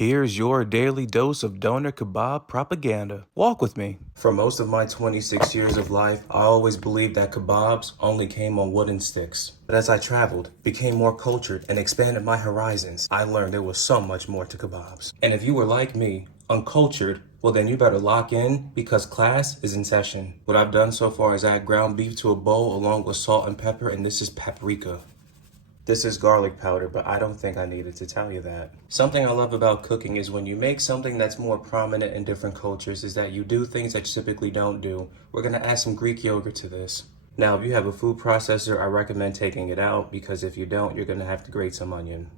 Here's your daily dose of Döner Kebab propaganda. Walk with me. For most of my 26 years of life, I always believed that kebabs only came on wooden sticks. But as I traveled, became more cultured, and expanded my horizons, I learned there was so much more to kebabs. And if you were like me, uncultured, well then you better lock in because class is in session. What I've done so far is add ground beef to a bowl along with salt and pepper, and this is paprika. This is garlic powder, but I don't think I needed to tell you that. Something I love about cooking is when you make something that's more prominent in different cultures is that you do things that you typically don't do. We're gonna add some Greek yogurt to this. Now, if you have a food processor, I recommend taking it out because if you don't, you're gonna have to grate some onion.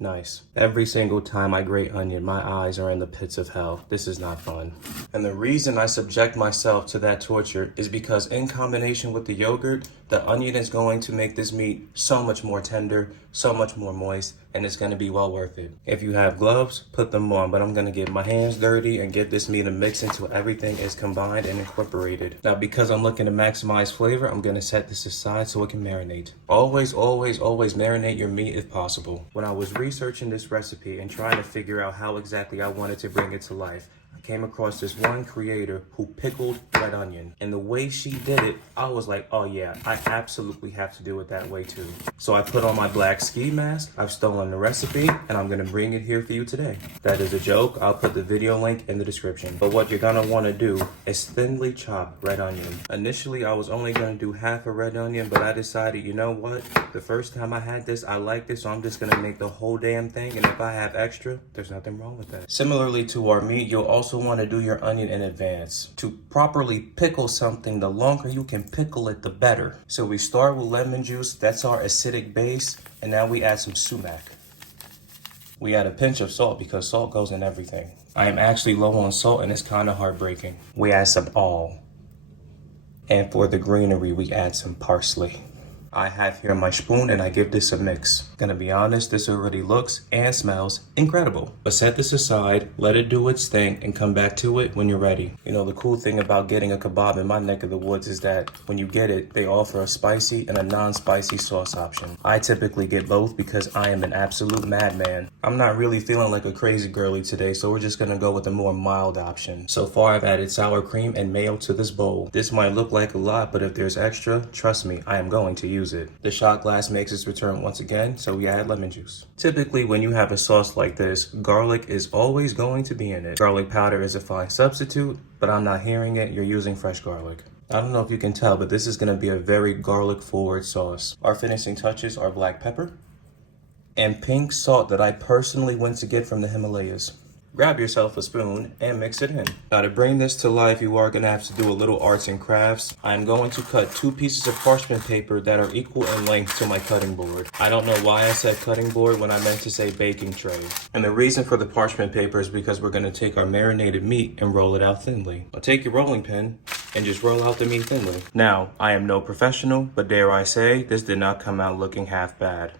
Nice. Every single time I grate onion, my eyes are in the pits of hell. This is not fun. And the reason I subject myself to that torture is because in combination with the yogurt, the onion is going to make this meat so much more tender, so much more moist, and it's going to be well worth it. If you have gloves, put them on, but I'm going to get my hands dirty and give this meat a mix until everything is combined and incorporated. Now, because I'm looking to maximize flavor, I'm going to set this aside so it can marinate. Always, always, always marinate your meat if possible. When I was researching this recipe and trying to figure out how exactly I wanted to bring it to life, I came across this one creator who pickled red onion. And the way she did it, I was like, oh yeah, I absolutely have to do it that way too. So I put on my black ski mask, I've stolen the recipe, and I'm gonna bring it here for you today. That is a joke, I'll put the video link in the description. But what you're gonna wanna do is thinly chop red onion. Initially, I was only gonna do half a red onion, but I decided, you know what? The first time I had this, I liked it, so I'm just gonna make the whole damn thing, and if I have extra, there's nothing wrong with that. Similarly to our meat, you'll also want to do your onion in advance. To properly pickle something, the longer you can pickle it, the better. So we start with lemon juice, that's our acidic base, and now we add some sumac. We add a pinch of salt because salt goes in everything. I am actually low on salt and it's kind of heartbreaking. We add some all. And for the greenery, we add some parsley. I have here my spoon and I give this a mix. Gonna be honest, this already looks and smells incredible. But set this aside, let it do its thing, and come back to it when you're ready. You know, the cool thing about getting a kebab in my neck of the woods is that when you get it, they offer a spicy and a non-spicy sauce option. I typically get both because I am an absolute madman. I'm not really feeling like a crazy girly today, so we're just gonna go with a more mild option. So far, I've added sour cream and mayo to this bowl. This might look like a lot, but if there's extra, trust me, I am going to use it. The shot glass makes its return once again, so we add lemon juice. Typically, when you have a sauce like this, garlic is always going to be in it. Garlic powder is a fine substitute, but I'm not hearing it. You're using fresh garlic. I don't know if you can tell, but this is going to be a very garlic-forward sauce. Our finishing touches are black pepper and pink salt that I personally went to get from the Himalayas. Grab yourself a spoon and mix it in. Now to bring this to life, you are going to have to do a little arts and crafts. I'm going to cut 2 pieces of parchment paper that are equal in length to my cutting board. I don't know why I said cutting board when I meant to say baking tray. And the reason for the parchment paper is because we're going to take our marinated meat and roll it out thinly. Now take your rolling pin and just roll out the meat thinly. Now, I am no professional, but dare I say, this did not come out looking half bad.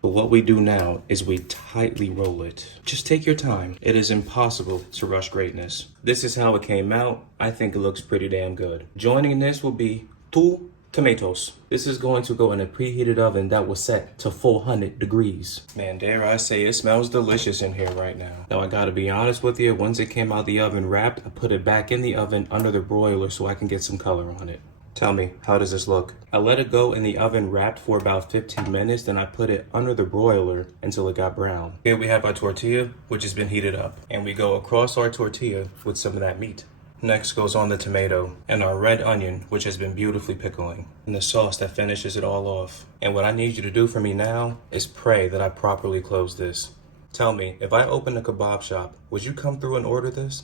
But what we do now is we tightly roll it. Just take your time. It is impossible to rush greatness. This is how it came out. I think it looks pretty damn good. Joining this will be 2 tomatoes. This is going to go in a preheated oven that was set to 400 degrees. Man, dare I say, it smells delicious in here right now. Now, I gotta be honest with you, once it came out the oven wrapped, I put it back in the oven under the broiler so I can get some color on it. Tell me, how does this look? I let it go in the oven wrapped for about 15 minutes, then I put it under the broiler until it got brown. Here we have our tortilla, which has been heated up, and we go across our tortilla with some of that meat. Next goes on the tomato and our red onion, which has been beautifully pickling, and the sauce that finishes it all off. And what I need you to do for me now is pray that I properly close this. Tell me, if I opened a kebab shop, would you come through and order this?